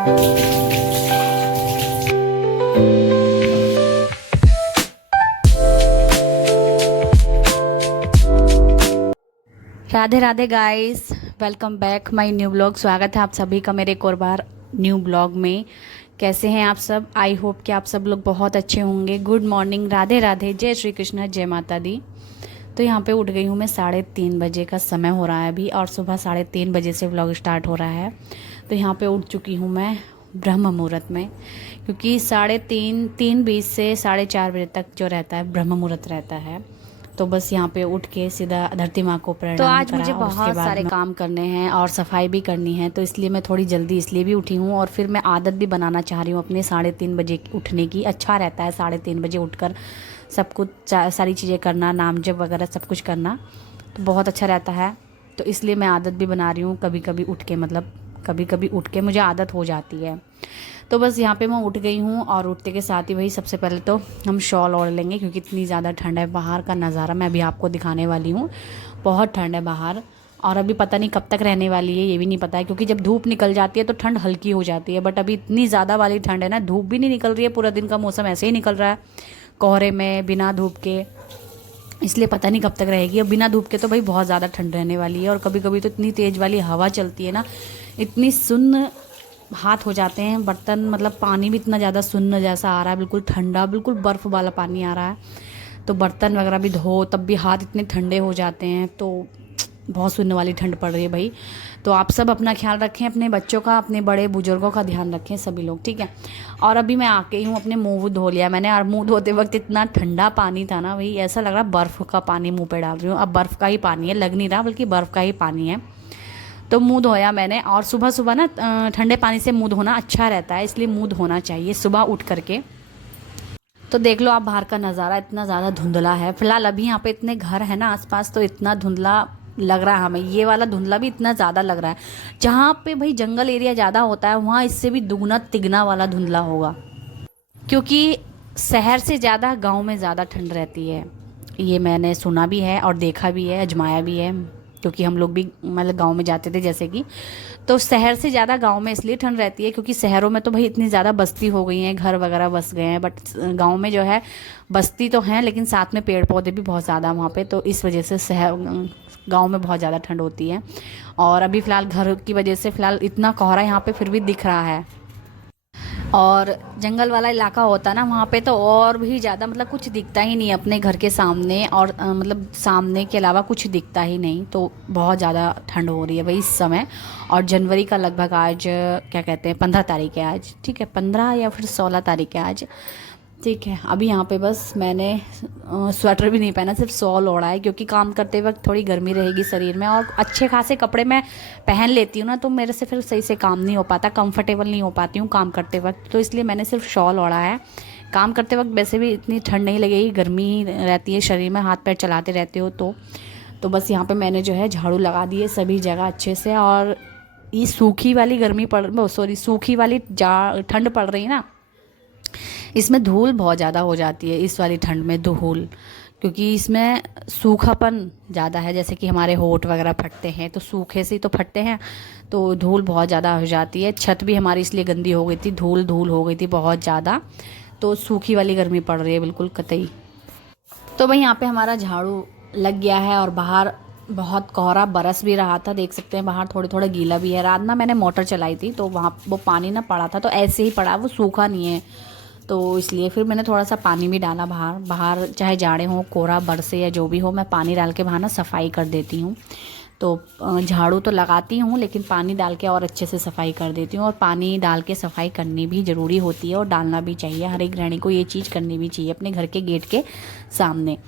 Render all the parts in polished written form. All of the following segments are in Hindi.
Radhe Radhe guys, welcome back my new blog. स्वागत है आप सभी का मेरे एक और बार न्यू ब्लॉग में। कैसे हैं आप सब? आई होप कि आप सब लोग बहुत अच्छे होंगे। गुड मॉर्निंग, राधे राधे, जय श्री कृष्ण, जय माता दी। तो यहाँ पे उठ गई हूँ मैं 3:30 बजे का समय हो रहा है अभी, और सुबह 3:30 बजे से व्लॉग स्टार्ट हो रहा है। तो यहाँ पे उठ चुकी हूँ मैं ब्रह्म मुहूर्त में, क्योंकि 3:20 से 4:30 बजे तक जो रहता है ब्रह्म मुहूर्त रहता है। तो बस यहाँ पे उठ के सीधा धरती माँ को प्रणाम तो आज करा, मुझे और उसके बहुत बाद सारे काम करने हैं और सफाई भी करनी है। तो इसलिए मैं थोड़ी जल्दी इसलिए भी उठी हूँ, और फिर मैं आदत भी बनाना चाह रही हूँ अपने 3:30 बजे उठने की। अच्छा रहता है 3:30 बजे उठकर सब कुछ सारी चीज़ें करना, नाम जप वगैरह सब कुछ करना, तो बहुत अच्छा रहता है। तो इसलिए मैं आदत भी बना रही हूँ, कभी कभी उठ के, मतलब कभी कभी उठ के मुझे आदत हो जाती है। तो बस यहाँ पे मैं उठ गई हूँ, और उठते के साथ ही भाई सबसे पहले तो हम शॉल ओढ़ लेंगे, क्योंकि इतनी ज़्यादा ठंड है। बाहर का नज़ारा मैं अभी आपको दिखाने वाली हूँ। बहुत ठंड है बाहर, और अभी पता नहीं कब तक रहने वाली है, ये भी नहीं पता है, क्योंकि जब धूप निकल जाती है तो ठंड हल्की हो जाती है। बट अभी इतनी ज़्यादा वाली ठंड है ना, धूप भी नहीं निकल रही है, पूरा दिन का मौसम ऐसे ही निकल रहा है कोहरे में, बिना धूप के। इसलिए पता नहीं कब तक रहेगी। अब बिना धूप के तो भाई बहुत ज़्यादा ठंड रहने वाली है। और कभी कभी तो इतनी तेज़ वाली हवा चलती है ना, इतनी सुन्न हाथ हो जाते हैं बर्तन, मतलब पानी भी इतना ज़्यादा सुन्न जैसा आ रहा है, बिल्कुल ठंडा, बिल्कुल बर्फ़ वाला पानी आ रहा है। तो बर्तन वगैरह भी धो तब भी हाथ इतने ठंडे हो जाते हैं। तो बहुत सुनने वाली ठंड पड़ रही है भाई। तो आप सब अपना ख्याल रखें, अपने बच्चों का, अपने बड़े बुजुर्गों का ध्यान रखें सभी लोग, ठीक है। और अभी मैं आके ही हूँ, अपने मुंह धो लिया मैंने, और मुंह धोते वक्त इतना ठंडा पानी था ना भाई, ऐसा लग रहा बर्फ़ का पानी मुंह पे डाल रही हूँ। अब बर्फ़ का ही पानी है, लग नहीं रहा, बल्कि बर्फ़ का ही पानी है। तो मुंह धोया मैंने, और सुबह सुबह ना ठंडे पानी से मुंह धोना अच्छा रहता है, इसलिए मुंह धोना चाहिए सुबह उठ करके। तो देख लो आप बाहर का नज़ारा, इतना ज़्यादा धुंधला है फिलहाल। अभी यहाँ पे इतने घर है ना आसपास, तो इतना धुंधला लग रहा है हमें। ये वाला धुंधला भी इतना ज़्यादा लग रहा है। जहाँ पे भाई जंगल एरिया ज़्यादा होता है, वहाँ इससे भी दुगना तिगना वाला धुंधला होगा, क्योंकि शहर से ज़्यादा गांव में ज़्यादा ठंड रहती है। ये मैंने सुना भी है और देखा भी है, आजमाया भी है, क्योंकि हम लोग भी मतलब गांव में जाते थे जैसे कि। तो शहर से ज़्यादा गांव में इसलिए ठंड रहती है, क्योंकि शहरों में तो भाई इतनी ज़्यादा बस्ती हो गई हैं, घर वगैरह बस गए हैं। बट गांव में जो है बस्ती तो हैं, लेकिन साथ में पेड़ पौधे भी बहुत ज़्यादा वहाँ पे, तो इस वजह से शहर गांव में बहुत ज़्यादा ठंड होती है। और अभी फ़िलहाल घर की वजह से फ़िलहाल इतना कोहरा यहाँ पे फिर भी दिख रहा है। और जंगल वाला इलाका होता ना, वहाँ पे तो और भी ज़्यादा, मतलब कुछ दिखता ही नहीं अपने घर के सामने, और मतलब सामने के अलावा कुछ दिखता ही नहीं। तो बहुत ज़्यादा ठंड हो रही है भाई इस समय। और जनवरी का लगभग आज क्या कहते हैं 15 तारीख है आज, ठीक है, 15 या फिर 16 तारीख है आज, ठीक है। अभी यहाँ पे बस मैंने स्वेटर भी नहीं पहना, सिर्फ शॉल ओढ़ा है, क्योंकि काम करते वक्त थोड़ी गर्मी रहेगी शरीर में, और अच्छे खासे कपड़े मैं पहन लेती हूँ ना, तो मेरे से फिर सही से काम नहीं हो पाता, कंफर्टेबल नहीं हो पाती हूँ काम करते वक्त। तो इसलिए मैंने सिर्फ शॉल ओढ़ा है। काम करते वक्त वैसे भी इतनी ठंड नहीं लगेगी, गर्मी रहती है शरीर में, हाथ पैर चलाते रहते हो तो बस यहाँ पर मैंने जो है झाड़ू लगा दिए सभी जगह अच्छे से। और ये सूखी वाली गर्मी पड़ सॉरी सूखी वाली ठंड पड़ रही है ना, इसमें धूल बहुत ज़्यादा हो जाती है इस वाली ठंड में, धूल, क्योंकि इसमें सूखापन ज़्यादा है। जैसे कि हमारे होंठ वगैरह फटते हैं, तो सूखे से ही तो फटते हैं, तो धूल बहुत ज़्यादा हो जाती है। छत भी हमारी इसलिए गंदी हो गई थी, धूल धूल हो गई थी बहुत ज़्यादा। तो सूखी वाली गर्मी पड़ रही है बिल्कुल कतई। तो भाई यहाँ पे हमारा झाड़ू लग गया है, और बाहर बहुत कोहरा बरस भी रहा था, देख सकते हैं बाहर थोड़ा थोड़ा गीला भी है। रात ना मैंने मोटर चलाई थी, तो वहाँ वो पानी ना पड़ा था, तो ऐसे ही पड़ा, वो सूखा नहीं है। तो इसलिए फिर मैंने थोड़ा सा पानी भी डाला बाहर। बाहर चाहे जाड़े हो, कोहरा बरसे या जो भी हो, मैं पानी डाल के बाहर ना सफाई कर देती हूँ। तो झाड़ू तो लगाती हूँ, लेकिन पानी डाल के और अच्छे से सफाई कर देती हूँ। और पानी डाल के सफाई करनी भी ज़रूरी होती है, और डालना भी चाहिए। हर एक गृहिणी को ये चीज़ करनी भी चाहिए अपने घर के गेट के सामने,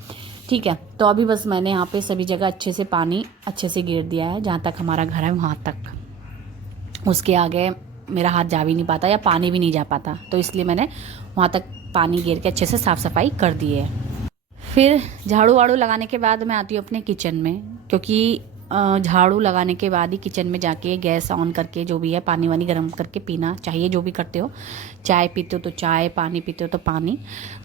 ठीक है। तो अभी बस मैंने यहाँ पे सभी जगह अच्छे से पानी अच्छे से गेर दिया है, जहाँ तक हमारा घर है वहाँ तक। उसके आगे मेरा हाथ जा भी नहीं पाता, या पानी भी नहीं जा पाता, तो इसलिए मैंने वहाँ तक पानी गेर के अच्छे से साफ़ सफाई कर दी है। फिर झाड़ू वाड़ू लगाने के बाद मैं आती हूँ अपने किचन में, क्योंकि झाड़ू लगाने के बाद ही किचन में जाके गैस ऑन करके जो भी है पानी वानी गर्म करके पीना चाहिए, जो भी करते हो। चाय पीते हो तो चाय, पानी पीते हो तो पानी।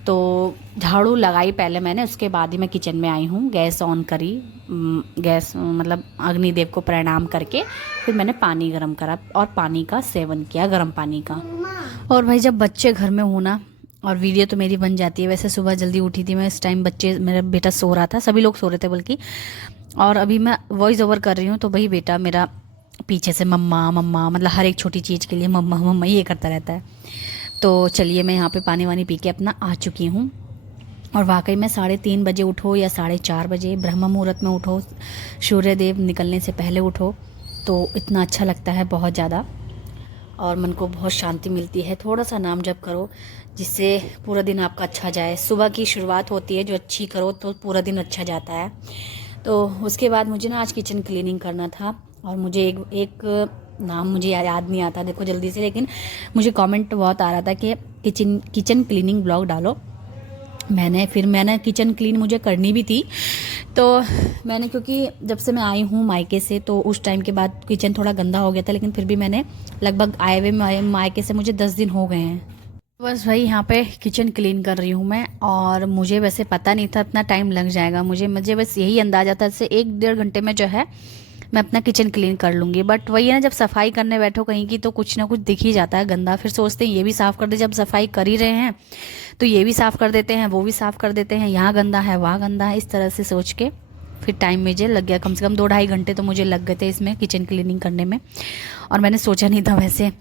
तो झाड़ू लगाई पहले मैंने, उसके बाद ही मैं किचन में आई हूँ। गैस ऑन करी, गैस मतलब अग्निदेव को प्रणाम करके फिर मैंने पानी गर्म करा और पानी का सेवन किया, गर्म पानी का। और भाई जब बच्चे घर में हो ना, और वीडियो तो मेरी बन जाती है। वैसे सुबह जल्दी उठी थी मैं, इस टाइम बच्चे, मेरा बेटा सो रहा था, सभी लोग सो रहे थे बल्कि। और अभी मैं वॉइस ओवर कर रही हूँ तो भाई बेटा मेरा पीछे से मम्मा मम्मा, मतलब हर एक छोटी चीज़ के लिए मम्मा मम्मा ये करता रहता है। तो चलिए मैं यहाँ पे पानी वानी पी के अपना आ चुकी हूँ। और वाकई में 3:30 बजे उठो या 4:30 बजे, ब्रह्म मुहूर्त में उठो, सूर्यदेव निकलने से पहले उठो, तो इतना अच्छा लगता है बहुत ज़्यादा। और मन को बहुत शांति मिलती है। थोड़ा सा नाम जप करो जिससे पूरा दिन आपका अच्छा जाए। सुबह की शुरुआत होती है जो अच्छी करो तो पूरा दिन अच्छा जाता है। तो उसके बाद मुझे ना आज किचन क्लीनिंग करना था, और मुझे एक नाम मुझे याद नहीं आता देखो जल्दी से, लेकिन मुझे कमेंट बहुत आ रहा था कि किचन क्लीनिंग ब्लॉग डालो। मैंने किचन क्लीन मुझे करनी भी थी, तो मैंने, क्योंकि जब से मैं आई हूँ मायके से तो उस टाइम के बाद किचन थोड़ा गंदा हो गया था, लेकिन फिर भी मैंने लगभग आए हुए मायके से मुझे 10 दिन हो गए हैं। बस भाई यहाँ पे किचन क्लीन कर रही हूँ मैं। और मुझे वैसे पता नहीं था इतना टाइम लग जाएगा, मुझे बस यही अंदाजा था से 1-1.5 घंटे में जो है मैं अपना किचन क्लीन कर लूँगी। बट वही है ना, जब सफाई करने बैठो कहीं की तो कुछ ना कुछ दिख ही जाता है गंदा, फिर सोचते हैं ये भी साफ़ कर दे। जब सफाई कर ही रहे हैं तो ये भी साफ़ कर देते हैं, वो भी साफ़ कर देते हैं, यहाँ गंदा है वहाँ गंदा है, इस तरह से सोच के फिर टाइम मुझे लग गया। कम से कम 2-2.5 घंटे तो मुझे लग गए थे इसमें किचन क्लीनिंग करने में। और मैंने सोचा नहीं था वैसे,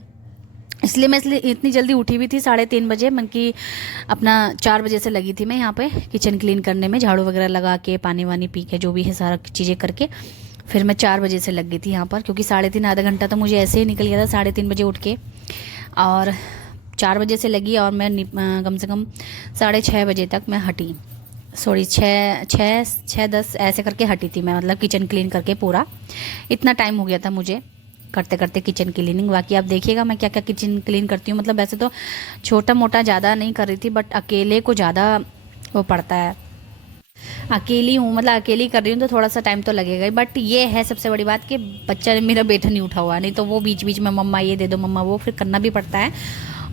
इसलिए मैं इतनी जल्दी उठी भी थी 3:30 बजे। मन की अपना 4 बजे से लगी थी मैं यहाँ पे किचन क्लीन करने में, झाड़ू वगैरह लगा के पानी वानी पी के जो भी है सारा चीज़ें करके फिर मैं 4 बजे से लग गई थी यहाँ पर, क्योंकि 3:30 आधा घंटा तो मुझे ऐसे ही निकल गया था 3:30 बजे उठ के। और 4 बजे से लगी और मैं कम से कम 6:30 बजे तक मैं हटी। सॉरी 6:10 ऐसे करके हटी थी मैं, मतलब किचन क्लीन करके पूरा। इतना टाइम हो गया था मुझे करते करते किचन क्लीनिंग। बाकी आप देखिएगा मैं क्या क्या किचन क्लीन करती हूँ। मतलब वैसे तो छोटा मोटा ज़्यादा नहीं कर रही थी, बट अकेले को ज़्यादा वो पड़ता है। अकेली हूँ, मतलब अकेली कर रही हूँ तो थोड़ा सा टाइम तो लगेगा ही। बट ये है सबसे बड़ी बात कि बच्चा, मेरा बेटा नहीं उठा हुआ, नहीं तो वो बीच बीच में मम्मा ये दे दो मम्मा वो, फिर करना भी पड़ता है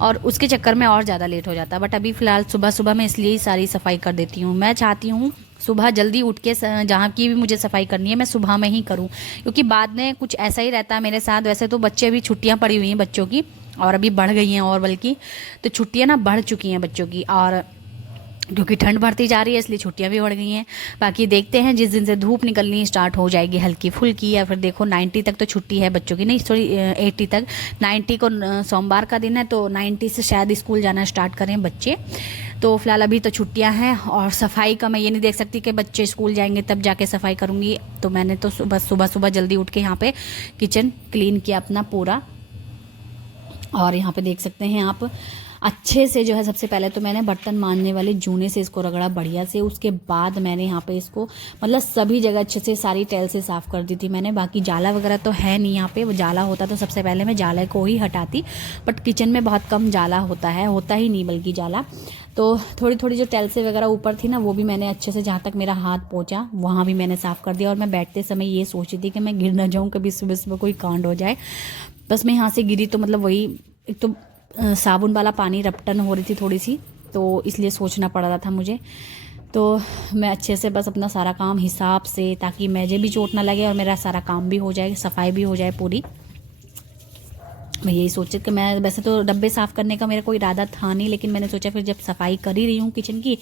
और उसके चक्कर में और ज़्यादा लेट हो जाता है। बट अभी फ़िलहाल सुबह सुबह मैं इसलिए ही सारी सफाई कर देती हूँ। मैं चाहती हूँ सुबह जल्दी उठ के जहाँ की भी मुझे सफाई करनी है मैं सुबह में ही करूँ, क्योंकि बाद में कुछ ऐसा ही रहता है मेरे साथ। वैसे तो बच्चे अभी छुट्टियाँ पड़ी हुई हैं बच्चों की, और अभी बढ़ गई हैं और बल्कि, तो छुट्टियाँ ना बढ़ चुकी हैं बच्चों की, और क्योंकि ठंड बढ़ती जा रही है इसलिए छुट्टियां भी बढ़ गई हैं। बाकी देखते हैं जिस दिन से धूप निकलनी स्टार्ट हो जाएगी हल्की फुल्की, या फिर देखो 90 तक तो छुट्टी है बच्चों की, नहीं सॉरी 80 तक। 90 को सोमवार का दिन है, तो 90 से शायद स्कूल जाना स्टार्ट करें बच्चे। तो फिलहाल अभी तो छुट्टियां हैं। और सफाई का मैं ये नहीं देख सकती कि बच्चे स्कूल जाएंगे तब जाके सफाई करूँगी, तो मैंने तो सुबह सुबह जल्दी उठ के यहाँ पे किचन क्लीन किया अपना पूरा। और यहाँ पे देख सकते हैं आप अच्छे से जो है, सबसे पहले तो मैंने बर्तन मांजने वाले जूने से इसको रगड़ा बढ़िया से। उसके बाद मैंने यहाँ पे इसको मतलब सभी जगह अच्छे से सारी टेल से साफ़ कर दी थी मैंने। बाकी जाला वगैरह तो है नहीं यहाँ पे, वो जाला होता तो सबसे पहले मैं जाला को ही हटाती, बट किचन में बहुत कम जाला होता है, होता ही नहीं बल्कि जाला। तो थोड़ी थोड़ी जो टेल से वगैरह ऊपर थी ना, वो भी मैंने अच्छे से जहाँ तक मेरा हाथ पहुँचा वहाँ भी मैंने साफ़ कर दिया। और मैं बैठते समय ये सोची थी कि मैं गिर ना जाऊँ, कभी सुबह सुबह कोई कांड हो जाए। बस मैं यहाँ से गिरी तो मतलब वही, एक तो साबुन वाला पानी रपटन हो रही थी थोड़ी सी, तो इसलिए सोचना पड़ रहा था मुझे। तो मैं अच्छे से बस अपना सारा काम हिसाब से, ताकि मुझे भी चोट ना लगे और मेरा सारा काम भी हो जाए, सफाई भी हो जाए पूरी। मैं यही सोची कि मैं, वैसे तो डब्बे साफ़ करने का मेरा कोई इरादा था नहीं, लेकिन मैंने सोचा फिर जब सफाई कर ही रही हूँ किचन की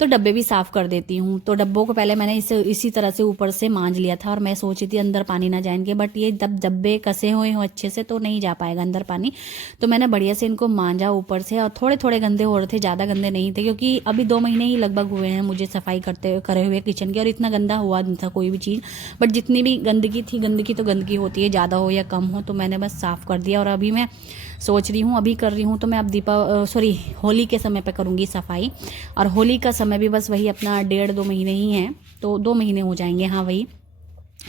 तो डब्बे भी साफ़ कर देती हूँ। तो डब्बों को पहले मैंने इसी तरह से ऊपर से मांज लिया था, और मैं सोची थी अंदर पानी ना जाएंगे, बट ये जब डब्बे कसे हुए हों अच्छे से तो नहीं जा पाएगा अंदर पानी। तो मैंने बढ़िया से इनको मांजा ऊपर से, और थोड़े थोड़े गंदे हो रहे थे, ज़्यादा गंदे नहीं थे, क्योंकि अभी 2 महीने ही लगभग हुए हैं मुझे सफाई करे हुए किचन की, और इतना गंदा हुआ नहीं था कोई भी चीज़। बट जितनी भी गंदगी थी, गंदगी तो गंदगी होती है, ज़्यादा हो या कम हो, तो मैंने बस साफ़ कर दिया। और अभी मैं सोच रही हूँ, अभी कर रही हूँ तो मैं अब होली के समय पे करूँगी सफाई। और होली का समय भी बस वही अपना 1.5-2 महीने ही हैं, तो 2 महीने हो जाएंगे, हाँ वही,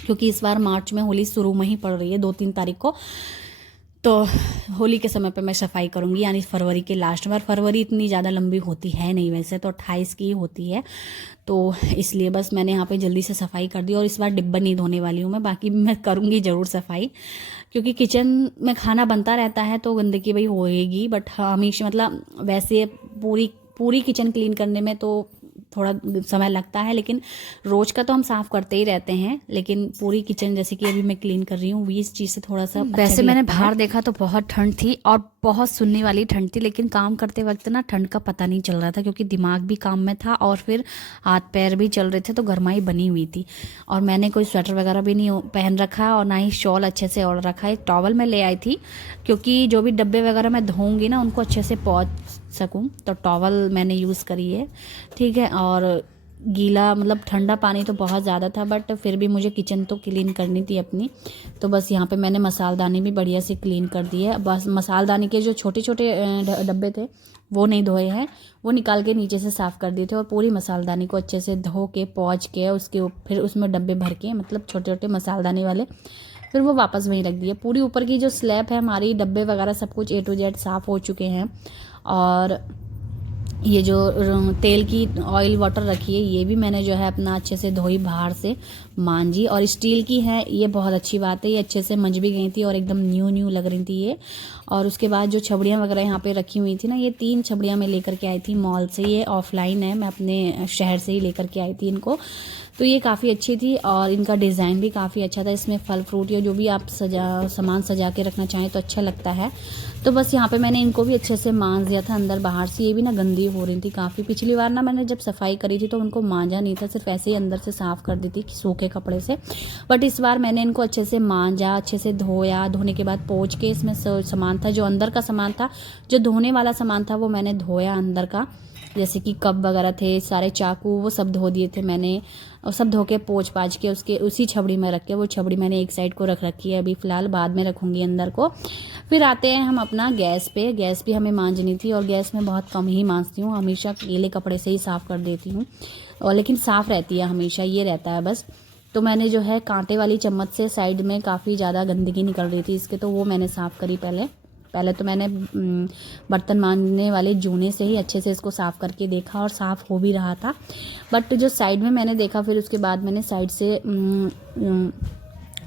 क्योंकि इस बार मार्च में होली शुरू में ही पड़ रही है 2-3 तारीख को। तो होली के समय पे मैं सफाई करूँगी, यानी फरवरी के लास्ट में। फरवरी इतनी ज़्यादा लंबी होती है नहीं, वैसे तो 28 की ही होती है, तो इसलिए बस मैंने यहाँ पे जल्दी से सफाई कर दी। और इस बार डिब्बा नहीं धोने वाली हूँ मैं, बाकी मैं करूँगी ज़रूर सफाई, क्योंकि किचन में खाना बनता रहता है तो गंदगी भाई होएगी। बट हमेशा मतलब वैसे पूरी पूरी किचन क्लीन करने में तो थोड़ा समय लगता है, लेकिन रोज़ का तो हम साफ़ करते ही रहते हैं। लेकिन पूरी किचन जैसे कि अभी मैं क्लीन कर रही हूँ, इस चीज़ से थोड़ा सा वैसे मैंने बाहर देखा तो बहुत ठंड थी और बहुत सुनने वाली ठंड थी, लेकिन काम करते वक्त ना ठंड का पता नहीं चल रहा था, क्योंकि दिमाग भी काम में था और फिर हाथ पैर भी चल रहे थे, तो गर्माई बनी हुई थी। और मैंने कोई स्वेटर वगैरह भी नहीं पहन रखा और ना ही शॉल अच्छे से ओढ़ रखा है। टॉवल मैं ले आई थी, क्योंकि जो भी डब्बे वगैरह मैं धोऊंगी ना उनको अच्छे से पोंछ सकूं, तो टॉवल मैंने यूज़ करी है, ठीक है। और गीला मतलब ठंडा पानी तो बहुत ज़्यादा था, बट फिर भी मुझे किचन तो क्लीन करनी थी अपनी। तो बस यहाँ पे मैंने मसालदानी भी बढ़िया से क्लीन कर दी है। बस मसालदानी के जो छोटे छोटे डब्बे थे वो नहीं धोए हैं, वो निकाल के नीचे से साफ़ कर दिए थे। और पूरी मसालदानी को अच्छे से धो के पोंछ के उसके फिर उसमें डब्बे भर के, मतलब छोटे छोटे मसालदानी वाले, फिर वो वापस वहीं रख दिए। पूरी ऊपर की जो स्लैब है हमारी, डब्बे वगैरह सब कुछ A to Z साफ़ हो चुके हैं। और ये जो तेल की ऑयल वाटर रखी है ये भी मैंने जो है अपना अच्छे से धोई, बाहर से मांजी। और स्टील की है, ये बहुत अच्छी बात है, ये अच्छे से मंज भी गई थी और एकदम न्यू न्यू लग रही थी ये। और उसके बाद जो छबड़ियाँ वगैरह यहाँ पे रखी हुई थी ना, ये 3 छबड़ियाँ मैं लेकर के आई थी मॉल से। ये ऑफलाइन है, मैं अपने शहर से ही लेकर के आई थी इनको। तो ये काफ़ी अच्छी थी और इनका डिज़ाइन भी काफ़ी अच्छा था। इसमें फल फ्रूट या जो भी आप सामान सजा के रखना चाहें तो अच्छा लगता है। तो बस यहाँ पे मैंने इनको भी अच्छे से मांज दिया था अंदर बाहर से। ये भी ना गंदी हो रही थी काफ़ी। पिछली बार ना मैंने जब सफाई करी थी तो उनको मांजा नहीं था, सिर्फ ऐसे ही अंदर से साफ़ कर दी थी सूखे कपड़े से। बट इस बार मैंने इनको अच्छे से मांजा, अच्छे से धोया, धोने के बाद पोंछ के इसमें सामान था, जो अंदर का सामान था, जो धोने वाला सामान था वो मैंने धोया अंदर का, जैसे कि कप वगैरह थे, सारे चाकू वो सब धो दिए थे मैंने। और सब धो के पोंछ पाछ के उसके उसी छबड़ी में रख के, वो छबड़ी मैंने एक साइड को रख रखी है अभी फ़िलहाल, बाद में रखूँगी अंदर को। फिर आते हैं हम अपना गैस पे। गैस भी हमें मांजनी थी और गैस में बहुत कम ही मांजती हूँ, हमेशा गीले कपड़े से ही साफ़ कर देती हूँ, और लेकिन साफ़ रहती है हमेशा, ये रहता है बस। तो मैंने जो है कांटे वाली चम्मच से साइड में काफ़ी ज़्यादा गंदगी निकल रही थी इसके, तो वो मैंने साफ़ करी पहले तो मैंने बर्तन मांजने वाले जूने से ही अच्छे से इसको साफ़ करके देखा और साफ़ हो भी रहा था। बट जो साइड में मैंने देखा, फिर उसके बाद मैंने साइड से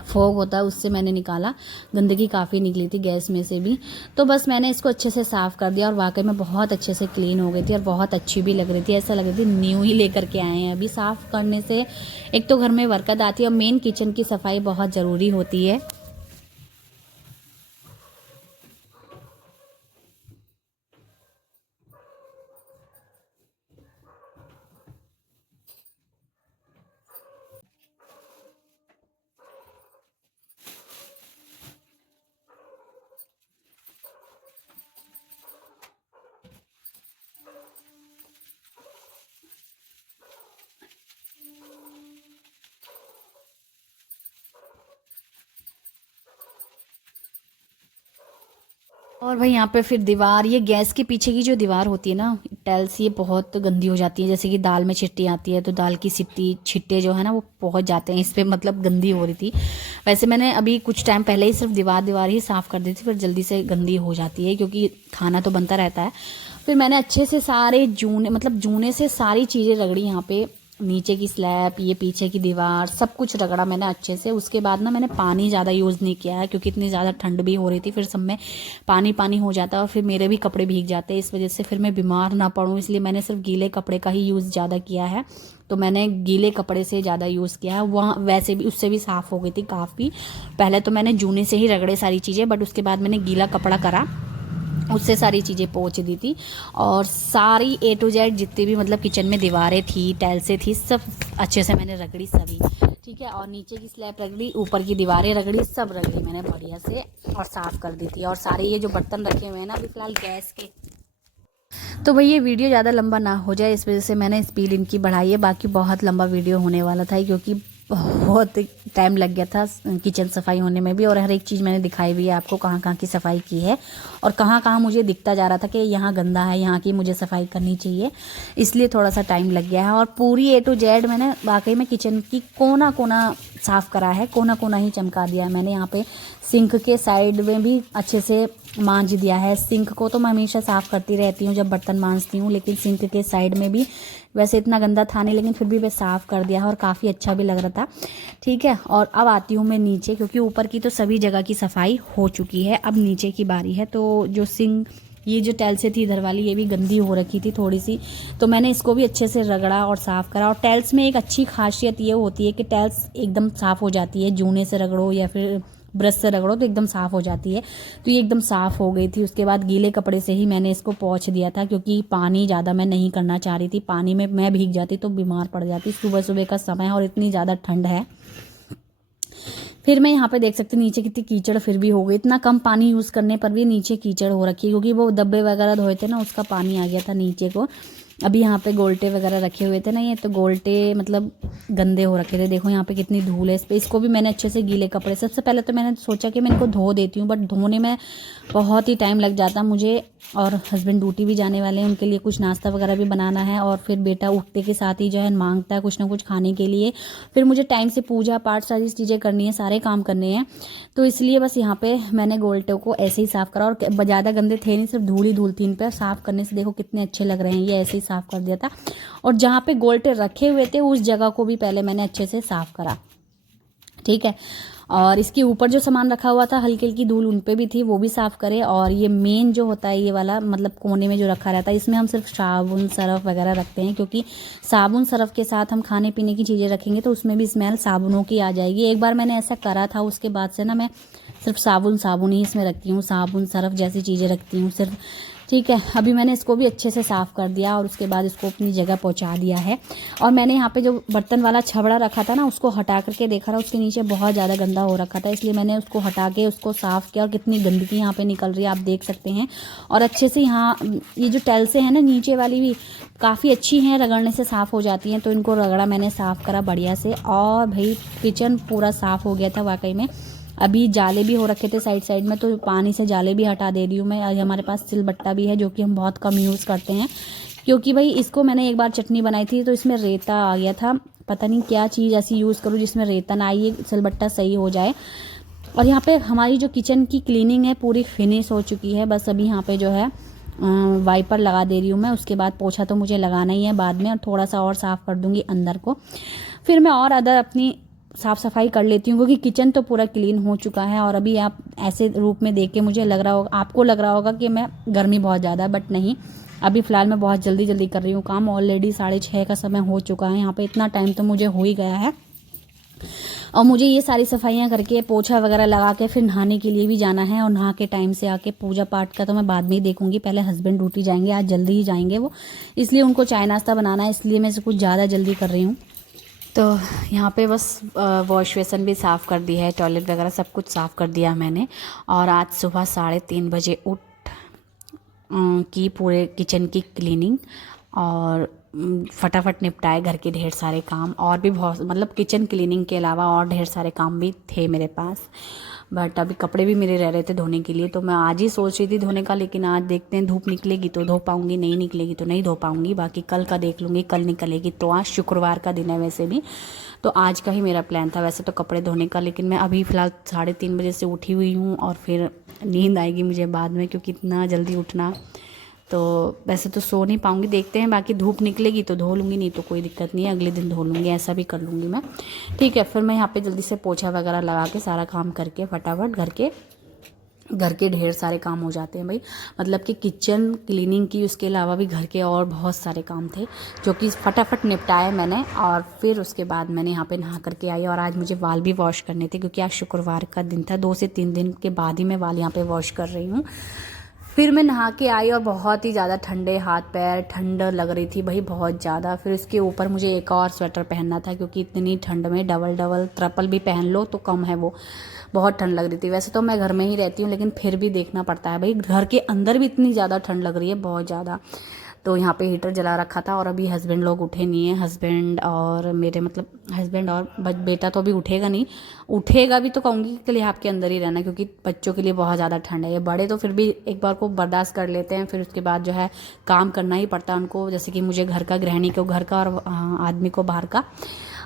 फोग होता है उससे मैंने निकाला, गंदगी काफ़ी निकली थी गैस में से भी। तो बस मैंने इसको अच्छे से साफ़ कर दिया और वाकई में बहुत अच्छे से क्लीन हो गई थी और बहुत अच्छी भी लग रही थी, ऐसा लग रही थी न्यू ही लेकर के आए हैं। अभी साफ़ करने से एक तो घर में बरकत आती है और मेन किचन की सफाई बहुत ज़रूरी होती है। और भाई यहाँ पे फिर दीवार, ये गैस के पीछे की जो दीवार होती है ना टाइल्स, ये बहुत गंदी हो जाती है। जैसे कि दाल में छिट्टी आती है तो दाल की सिट्टी छिट्टे जो है ना वो पहुँच जाते हैं इस पर, मतलब गंदी हो रही थी। वैसे मैंने अभी कुछ टाइम पहले ही सिर्फ दीवार ही साफ़ कर दी थी, फिर जल्दी से गंदी हो जाती है क्योंकि खाना तो बनता रहता है। फिर मैंने अच्छे से सारे जूने, मतलब जूने से सारी चीज़ें रगड़ी यहाँ पे, नीचे की स्लैब, ये पीछे की दीवार, सब कुछ रगड़ा मैंने अच्छे से। उसके बाद ना मैंने पानी ज़्यादा यूज़ नहीं किया है क्योंकि इतनी ज़्यादा ठंड भी हो रही थी, फिर सब में पानी पानी हो जाता है और फिर मेरे भी कपड़े भीग जाते हैं, इस वजह से फिर मैं बीमार ना पड़ूँ, इसलिए मैंने सिर्फ गीले कपड़े का ही यूज़ ज़्यादा किया है। तो मैंने गीले कपड़े से ज़्यादा यूज़ किया है। वहाँ वैसे भी उससे भी साफ़ हो गई थी काफ़ी। पहले तो मैंने जूने से ही रगड़े सारी चीज़ें, बट उसके बाद मैंने गीला कपड़ा करा, उससे सारी चीज़ें पोंछ दी थी। और सारी A to Z जितनी भी मतलब किचन में दीवारें थी, टाइल्सें थी, सब अच्छे से मैंने रगड़ी सभी, ठीक है। और नीचे की स्लैब रगड़ी, ऊपर की दीवारें रगड़ी, सब रगड़ी मैंने बढ़िया से और साफ़ कर दी थी। और सारे ये जो बर्तन रखे हुए हैं ना अभी फ़िलहाल गैस के, तो भाई ये वीडियो ज़्यादा लंबा ना हो जाए इस वजह से मैंने स्पीड इनकी बढ़ाई है, बाकी बहुत लंबा वीडियो होने वाला था क्योंकि बहुत टाइम लग गया था किचन सफाई होने में भी, और हर एक चीज़ मैंने दिखाई भी है आपको, कहाँ कहाँ की सफाई की है और कहाँ कहाँ मुझे दिखता जा रहा था कि यहाँ गंदा है, यहाँ की मुझे सफाई करनी चाहिए, इसलिए थोड़ा सा टाइम लग गया है। और पूरी A to Z मैंने वाकई में किचन की कोना कोना साफ़ करा है, कोना कोना ही चमका दिया है मैंने। यहाँ पे सिंक के साइड में भी अच्छे से मांज दिया है। सिंक को तो मैं हमेशा साफ़ करती रहती हूँ जब बर्तन मांजती हूँ, लेकिन सिंक के साइड में भी वैसे इतना गंदा था नहीं, लेकिन फिर भी मैं साफ़ कर दिया है और काफ़ी अच्छा भी लग रहा था। ठीक है, और अब आती हूँ मैं नीचे, क्योंकि ऊपर की तो सभी जगह की सफाई हो चुकी है, अब नीचे की बारी है। तो जो सिंक, ये जो टाइल्सें थी इधर वाली, ये भी गंदी हो रखी थी थोड़ी सी, तो मैंने इसको भी अच्छे से रगड़ा और साफ़ करा। और टाइल्स में एक अच्छी खासियत ये होती है कि टाइल्स एकदम साफ़ हो जाती है, जूने से रगड़ो या फिर ब्रश से रगड़ो तो एकदम साफ़ हो जाती है। तो ये एकदम साफ़ हो गई थी। उसके बाद गीले कपड़े से ही मैंने इसको पोंछ दिया था, क्योंकि पानी ज़्यादा मैं नहीं करना चाह रही थी। पानी में मैं भीग जाती तो बीमार पड़ जाती। सुबह सुबह का समय है और इतनी ज़्यादा ठंड है। फिर मैं यहाँ पे देख सकती हूँ नीचे कितनी कीचड़ फिर भी हो गई। इतना कम पानी यूज़ करने पर भी नीचे कीचड़ हो रखी है, क्योंकि वो डब्बे वगैरह धोए थे ना, उसका पानी आ गया था नीचे को। अभी यहाँ पे गोल्टे वगैरह रखे हुए थे ना, ये तो गोल्टे मतलब गंदे हो रखे थे। देखो यहाँ पे कितनी धूल है इस पर। इसको भी मैंने अच्छे से गीले कपड़े, सबसे पहले तो मैंने सोचा कि मैं इनको धो देती हूँ, बट धोने में बहुत ही टाइम लग जाता मुझे, और हस्बैंड ड्यूटी भी जाने वाले हैं, उनके लिए कुछ नाश्ता वगैरह भी बनाना है, और फिर बेटा उठते के साथ ही जो है मांगता है कुछ ना कुछ खाने के लिए। फिर मुझे टाइम से पूजा पाठ सारी चीज़ें करनी है, सारे काम करने हैं। तो इसलिए बस यहाँ पे मैंने गोल्टों को ऐसे ही साफ़ करा, और ज़्यादा गंदे थे नहीं, सिर्फ धूल ही धूल थी इन पर। साफ़ करने से देखो कितने अच्छे लग रहे हैं, ये ऐसे ही साफ़ कर दिया था। और जहाँ पे गोल्टे रखे हुए थे उस जगह को भी पहले मैंने अच्छे से साफ़ करा। ठीक है, और इसके ऊपर जो सामान रखा हुआ था हल्की हल्की धूल उन पे भी थी, वो भी साफ़ करे। और ये मेन जो होता है ये वाला, मतलब कोने में जो रखा रहता है, इसमें हम सिर्फ साबुन सरफ वगैरह रखते हैं, क्योंकि साबुन सरफ के साथ हम खाने पीने की चीज़ें रखेंगे तो उसमें भी स्मेल साबुनों की आ जाएगी। एक बार मैंने ऐसा करा था, उसके बाद से ना मैं सिर्फ साबुन ही इसमें रखती हूँ, साबुन सरफ जैसी चीज़ें रखती हूँ सिर्फ। ठीक है, अभी मैंने इसको भी अच्छे से साफ़ कर दिया और उसके बाद इसको अपनी जगह पहुंचा दिया है। और मैंने यहाँ पे जो बर्तन वाला छबड़ा रखा था ना, उसको हटा करके देखा था, उसके नीचे बहुत ज़्यादा गंदा हो रखा था, इसलिए मैंने उसको हटा के उसको साफ़ किया। और कितनी गंदगी यहाँ पे निकल रही है आप देख सकते हैं। और अच्छे से यहाँ ये जो टाइल्सें हैं ना नीचे वाली भी काफ़ी अच्छी हैं, रगड़ने से साफ़ हो जाती हैं। तो इनको रगड़ा, मैंने साफ़ करा बढ़िया से, और भाई किचन पूरा साफ़ हो गया था वाकई में। अभी जाले भी हो रखे थे साइड साइड में, तो पानी से जाले भी हटा दे रही हूँ मैं। आज हमारे पास सिलबट्टा भी है, जो कि हम बहुत कम यूज़ करते हैं, क्योंकि भाई इसको मैंने एक बार चटनी बनाई थी तो इसमें रेता आ गया था। पता नहीं क्या चीज़ ऐसी यूज़ करूँ जिसमें रेता ना आए, सिलबट्टा सही हो जाए। और यहाँ पे हमारी जो किचन की क्लीनिंग है पूरी फिनिश हो चुकी है। बस अभी यहाँ पे जो है वाइपर लगा दे रही हूँ मैं। उसके बाद पोछा तो मुझे लगाना ही है बाद में, और थोड़ा सा और साफ़ कर दूँगी अंदर को। फिर मैं और अदर अपनी साफ़ सफाई कर लेती हूँ, क्योंकि किचन तो पूरा क्लीन हो चुका है। और अभी आप ऐसे रूप में देख के मुझे लग रहा होगा, आपको लग रहा होगा कि मैं गर्मी बहुत ज़्यादा है, बट नहीं, अभी फ़िलहाल मैं बहुत जल्दी जल्दी कर रही हूँ काम। ऑलरेडी 6:30 का समय हो चुका है, यहाँ पे इतना टाइम तो मुझे हो ही गया है। और मुझे ये सारी सफाइयाँ करके पोछा वगैरह लगा के फिर नहाने के लिए भी जाना है, और नहा के टाइम से आके पूजा पाठ का तो मैं बाद में ही देखूंगी। पहले हस्बैंड ड्यूटी जाएंगे, आज जल्दी ही जाएंगे वो, इसलिए उनको चाय नाश्ता बनाना है, इसलिए मैं कुछ ज़्यादा जल्दी कर रही हूँ। तो यहाँ पे बस वॉश बेसन भी साफ़ कर दी है, टॉयलेट वगैरह सब कुछ साफ़ कर दिया मैंने। और आज सुबह 3:30 बजे उठ की पूरे किचन की क्लीनिंग, और फटाफट निपटाए घर के ढेर सारे काम। और भी बहुत, मतलब किचन क्लीनिंग के अलावा और ढेर सारे काम भी थे मेरे पास, बट अभी कपड़े भी मेरे रह रहे थे धोने के लिए। तो मैं आज ही सोच रही थी धोने का, लेकिन आज देखते हैं धूप निकलेगी तो धो पाऊँगी, नहीं निकलेगी तो नहीं धो पाऊँगी। बाकी कल का देख लूँगी, कल निकलेगी तो। आज शुक्रवार का दिन है वैसे भी, तो आज का ही मेरा प्लान था वैसे तो कपड़े धोने का। लेकिन मैं अभी फ़िलहाल 3:30 बजे से उठी हुई हूँ, और फिर नींद आएगी मुझे बाद में, क्योंकि इतना जल्दी उठना, तो वैसे तो सो नहीं पाऊँगी, देखते हैं। बाकी धूप निकलेगी तो धो लूँगी, नहीं तो कोई दिक्कत नहीं है, अगले दिन धो लूँगी, ऐसा भी कर लूँगी मैं। ठीक है, फिर मैं यहाँ पे जल्दी से पोछा वगैरह लगा के सारा काम करके फटाफट घर के ढेर सारे काम हो जाते हैं भाई। मतलब कि किचन क्लीनिंग की, उसके अलावा भी घर के और बहुत सारे काम थे जो कि फटाफट निपटाए मैंने। और फिर उसके बाद मैंने यहाँ पे नहा करके आई, और आज मुझे बाल भी वॉश करने थे, क्योंकि आज शुक्रवार का दिन था। 2 से 3 दिन के बाद ही मैं बाल यहाँ पे वॉश कर रही हूँ। फिर मैं नहा के आई, और बहुत ही ज़्यादा ठंडे हाथ पैर, ठंड लग रही थी भाई बहुत ज़्यादा। फिर उसके ऊपर मुझे एक और स्वेटर पहनना था, क्योंकि इतनी ठंड में डबल ट्रिपल भी पहन लो तो कम है, वो बहुत ठंड लग रही थी। वैसे तो मैं घर में ही रहती हूँ, लेकिन फिर भी देखना पड़ता है भाई, घर के अंदर भी इतनी ज़्यादा ठंड लग रही है, बहुत ज़्यादा। तो यहाँ पे हीटर जला रखा था और अभी हस्बैंड लोग उठे नहीं हैं, हस्बैंड और मेरे मतलब हस्बैंड और बेटा तो अभी उठेगा नहीं, उठेगा भी तो कहूँगी कि लिहाफ के अंदर ही रहना, क्योंकि बच्चों के लिए बहुत ज़्यादा ठंड है। ये बड़े तो फिर भी एक बार को बर्दाश्त कर लेते हैं, फिर उसके बाद जो है काम करना ही पड़ता है उनको, जैसे कि मुझे घर का, गृहिणी को घर का और आदमी को बाहर का।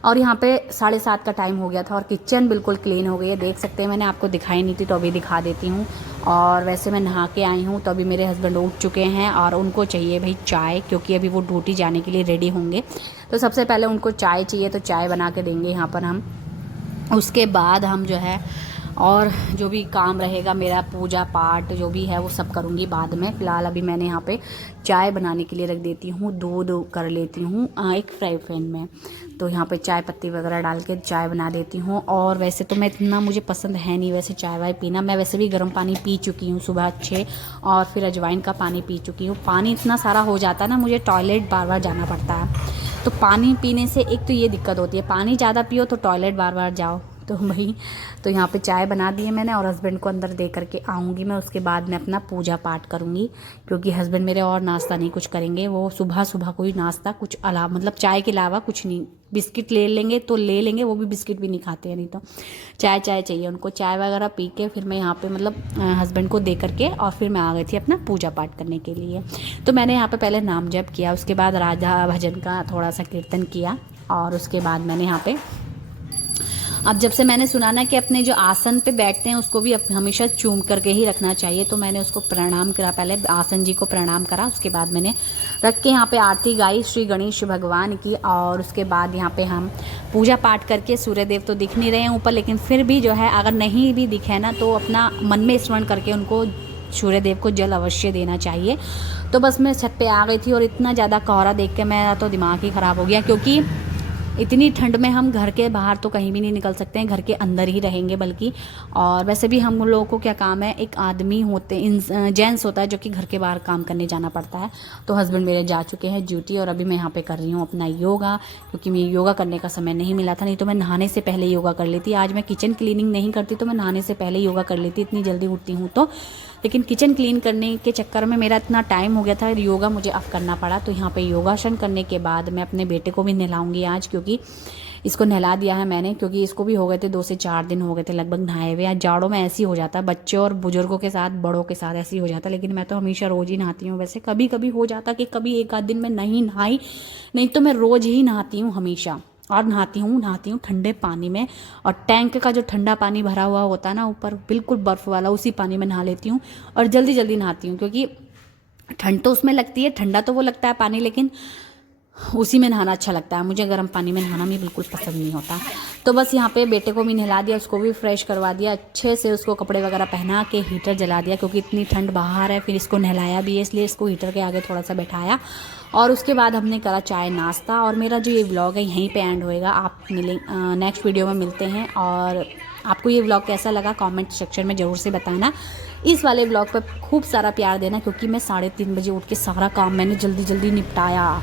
और यहाँ पे 7:30 का टाइम हो गया था और किचन बिल्कुल क्लीन हो गई है, देख सकते हैं। मैंने आपको दिखाई नहीं थी तो अभी दिखा देती हूँ। और वैसे मैं नहा के आई हूँ तो अभी मेरे हस्बैंड उठ चुके हैं और उनको चाहिए भाई चाय, क्योंकि अभी वो ड्यूटी जाने के लिए रेडी होंगे। तो सबसे पहले उनको चाय चाहिए, तो चाय बना के देंगे यहाँ पर हम। उसके बाद हम जो है और जो भी काम रहेगा मेरा, पूजा पाठ जो भी है वो सब करूँगी बाद में। फ़िलहाल अभी मैंने यहाँ पे चाय बनाने के लिए रख देती हूँ, दूध कर लेती हूँ एक फ्राई पैन में। तो यहाँ पे चाय पत्ती वगैरह डाल के चाय बना देती हूँ। और वैसे तो मैं इतना, मुझे पसंद है नहीं वैसे चाय वाय पीना, मैं वैसे भी गर्म पानी पी चुकी हूँ सुबह अच्छे, और फिर अजवाइन का पानी पी चुकी हूँ। पानी इतना सारा हो जाता है ना, मुझे टॉयलेट बार बार जाना पड़ता है, तो पानी पीने से एक तो ये दिक्कत होती है, पानी ज़्यादा पियो तो टॉयलेट बार बार जाओ। तो वही, तो यहाँ पे चाय बना दी है मैंने और हस्बैंड को अंदर दे करके आऊँगी मैं। उसके बाद मैं अपना पूजा पाठ करूँगी, क्योंकि हस्बैंड मेरे और नाश्ता नहीं कुछ करेंगे, वो सुबह सुबह कोई नाश्ता कुछ अलावा, मतलब चाय के अलावा कुछ नहीं। बिस्किट ले लेंगे तो ले लेंगे, वो भी बिस्किट भी नहीं खाते हैं, नहीं तो चाय चाहिए उनको। चाय वगैरह पी के फिर मैं यहाँ पे मतलब हस्बैंड को दे करके और फिर मैं आ गई थी अपना पूजा पाठ करने के लिए। तो मैंने यहाँ पे पहले नाम जप किया, उसके बाद राधा भजन का थोड़ा सा कीर्तन किया, और उसके बाद मैंने यहाँ पे, अब जब से मैंने सुना ना कि अपने जो आसन पे बैठते हैं उसको भी हमेशा चूम करके ही रखना चाहिए, तो मैंने उसको प्रणाम करा, पहले आसन जी को प्रणाम करा, उसके बाद मैंने रख के यहाँ पे आरती गाई श्री गणेश भगवान की। और उसके बाद यहाँ पे हम पूजा पाठ करके, सूर्य देव तो दिख नहीं रहे हैं ऊपर, लेकिन फिर भी जो है अगर नहीं भी दिखे ना तो अपना मन में स्मरण करके उनको, सूर्य देव को जल अवश्य देना चाहिए। तो बस मैं छत पे आ गई थी और इतना ज़्यादा कोहरा देख के मेरा तो दिमाग ही ख़राब हो गया, क्योंकि इतनी ठंड में हम घर के बाहर तो कहीं भी नहीं निकल सकते हैं, घर के अंदर ही रहेंगे बल्कि। और वैसे भी हम लोगों को क्या काम है, एक आदमी होते, जेंट्स होता है जो कि घर के बाहर काम करने जाना पड़ता है। तो हस्बैंड मेरे जा चुके हैं ड्यूटी और अभी मैं यहाँ पे कर रही हूँ अपना योगा, क्योंकि मुझे योगा करने का समय नहीं मिला था, नहीं तो मैं नहाने से पहले योगा कर लेती। आज मैं किचन क्लीनिंग नहीं करती तो मैं नहाने से पहले योगा कर लेती, इतनी जल्दी उठती हूँ तो। लेकिन किचन क्लीन करने के चक्कर में मेरा इतना टाइम हो गया था, योगा मुझे अब करना पड़ा। तो यहाँ पे योगासन करने के बाद मैं अपने बेटे को भी नहलाऊंगी आज, क्योंकि इसको नहला दिया है मैंने, क्योंकि इसको भी हो गए थे 2 से 4 दिन हो गए थे लगभग नहाए हुए। आज जाड़ों में ऐसी हो जाता है, बच्चे और बुजुर्गों के साथ, बड़ों के साथ ऐसी हो जाता है। लेकिन मैं तो हमेशा रोज़ ही नहाती हूँ। वैसे कभी कभी हो जाता कि कभी एक आध दिन में नहीं नहाई, नहीं तो मैं रोज़ ही नहाती हूँ हमेशा। और नहाती हूँ ठंडे पानी में, और टैंक का जो ठंडा पानी भरा हुआ होता है ना ऊपर, बिल्कुल बर्फ़ वाला, उसी पानी में नहा लेती हूँ। और जल्दी जल्दी नहाती हूँ, क्योंकि ठंड तो उसमें लगती है, ठंडा तो वो लगता है पानी, लेकिन उसी में नहाना अच्छा लगता है। मुझे गर्म पानी में नहाना भी बिल्कुल पसंद नहीं होता। तो बस यहाँ पे बेटे को भी नहला दिया, उसको भी फ्रेश करवा दिया अच्छे से, उसको कपड़े वगैरह पहना के हीटर जला दिया, क्योंकि इतनी ठंड बाहर है। फिर इसको नहलाया भी है, इसलिए इसको हीटर के आगे थोड़ा सा बैठाया। और उसके बाद हमने करा चाय नाश्ता। और मेरा जो ये व्लॉग है यहीं पे एंड होएगा, आप नेक्स्ट वीडियो में मिलते हैं। और आपको ये व्लॉग कैसा लगा कमेंट सेक्शन में ज़रूर से बताना। इस वाले व्लॉग पर खूब सारा प्यार देना, क्योंकि मैं 3:30 बजे उठ के सारा काम मैंने जल्दी जल्दी निपटाया।